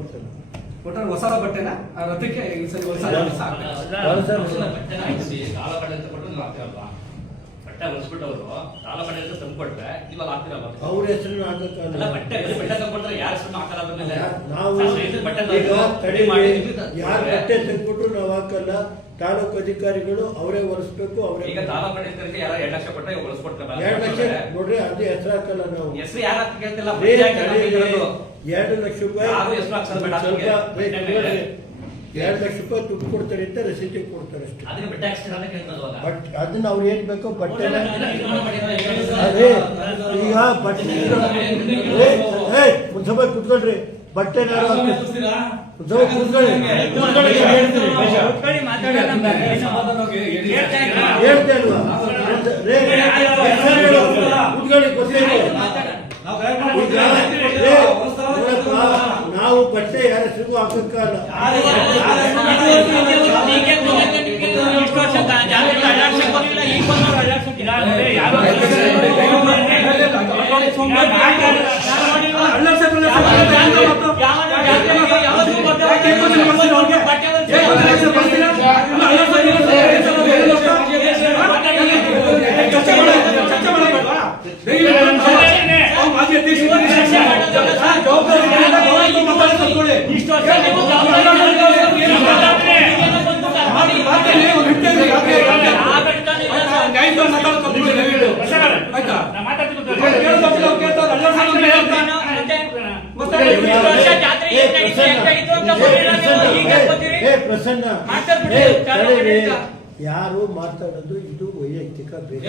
ಅಂತ ಒಟ್ಟಾರೆ ಹೊಸ ಬಟ್ಟೆನ ರಥಕ್ಕೆ ಈ ಸರಿ ಹೊಸ ಬಟ್ಟೆ ಹೊಲಿಸ್ಬಿಟ್ಟವರು ತಾಳ ಬಟ್ಟೆ ಅಂತ ತಂದ್ಕೊಟ್ರೆ ಇವಾಗ ಆಗ್ತಿರಲ್ಲ ಅವ್ರ ಹೆಸರು ಹಾಕಲ್ಲ. ಬಟ್ಟೆ ತಂದ್ಕೊಟ್ರೆ ಯಾರ ಹೆಸರು ಹಾಕಲ್ಲ ಅದ್ರ ಮೇಲೆ ನಾವು ಯಾರು ಬಟ್ಟೆ ತಂದ್ಬಿಟ್ರು ನಾವು ಹಾಕಲ್ಲ. ತಾಲೂಕು ಅಧಿಕಾರಿಗಳು ಅವರೇ ಹೊಲಿಸ್ಬೇಕು. ಅವರೇ ಈಗ ತಾಲೂಕು ಅಧಿಕಾರಿಗೆ ಯಾರು 2 ಲಕ್ಷ ಕೊಟ್ಟರೆ ಹೊಲಿಸ್ಕೊಡ್ತಾರೆ. 2 ಲಕ್ಷ ನೋಡ್ರಿ, ಅದು ಹೆಸರು ಹಾಕಲ್ಲ. ನಾವು ಹೆಸರು ಯಾರು ಕೇಳ್ತಿಲ್ಲ. 2 ಲಕ್ಷ ರೂಪಾಯಿ ಹೆಸರು 2 ಲಕ್ಷ ರೂಪಾಯಿ ದುಡ್ಡು ಕೊಡ್ತಾರೆ ಅಂತ ರಸೀದಿ ಕೊಡ್ತಾರೆ ಅಷ್ಟೇ. ಅದನ್ನ ಬಟ್ಟೆ ಹಾಕ್ಸ್ತಾರೆ ಅಂತ ಕೇಳ್ತದವಾಗ. ಬಟ್ ಅದನ್ನ ಅವ್ರು ಏನ್ ಬೇಕೋ ಬಟ್ಟೆ ಅದೇ ಈಗ ಬಟ್ಟೆ ಮುನ್ಸಭೆ ಕುತ್ಕೊಳ್ರಿ. ಬಟ್ಟೆ ಕುತ್ಕೊಳ್ಳಿ ಹೇಳ್ತೆ ಅಲ್ವಾ ಕುತ್ಕೊಳ್ಳಿ ಗೊತ್ತೇನು. ನಾವು ಬಟ್ಟೆ ಯಾರ ಹೆಸರಿಗೂ ಹಾಕಕ್ಕಲ್ಲ. ಪ್ರಸನ್ನ ಯಾರು ಮಾತಾಡೋದು ಇದು ವೈಯಕ್ತಿಕ ಬೇರೆ.